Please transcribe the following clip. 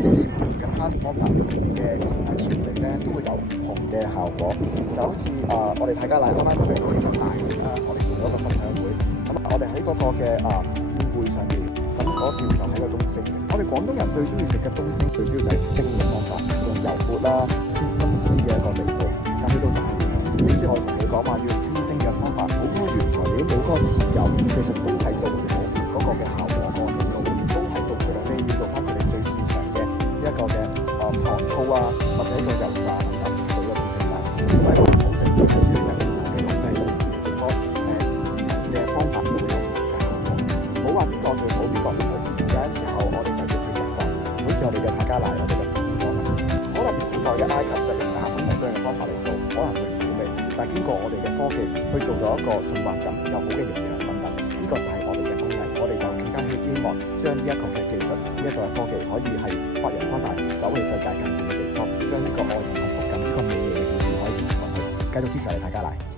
即使唔同嘅烹調方法、唔同嘅調理咧，都會有唔同嘅效果。就好似我哋泰加奶啱啱去到呢個大會啦，我哋做咗一個分享會。咁我哋喺嗰個嘅宴會上面，咁嗰條就係一個東星。我哋廣東人最中意食嘅東星，最主要就係蒸嘅方法，用油潑啦、新鮮嘅一個味道。但去到大會，即使我同你講話要清蒸嘅方法，好多原材料、好多豉油，其實都係做唔到嗰個嘅效果，個味道都係到最後尾要做翻佢哋最擅長嘅一個嘅糖醋啊，或者一個油炸等等做一個東星啦。因為個好食，最主要就係唔同嘅農地，好多嘅方法都會有唔同嘅效果。冇話邊個最好，邊個唔好。有陣時候我哋就要去習慣，好似我哋嘅泰加奶，我哋嘅葡萄咁。可能古代嘅埃及就用亞粉紅醬嘅方法嚟做，可能會苦味，但係經過我哋嘅科技去做咗一個順滑感、又好嘅營養等等，呢個就係我哋嘅工藝。我哋就更加希望將呢一個嘅技術、呢一個嘅科技可以係發揚光大，走去世界更遠嘅地方，將呢個愛同幸福感、呢個美味嘅故事可以傳落去。繼續支持我哋泰加奶。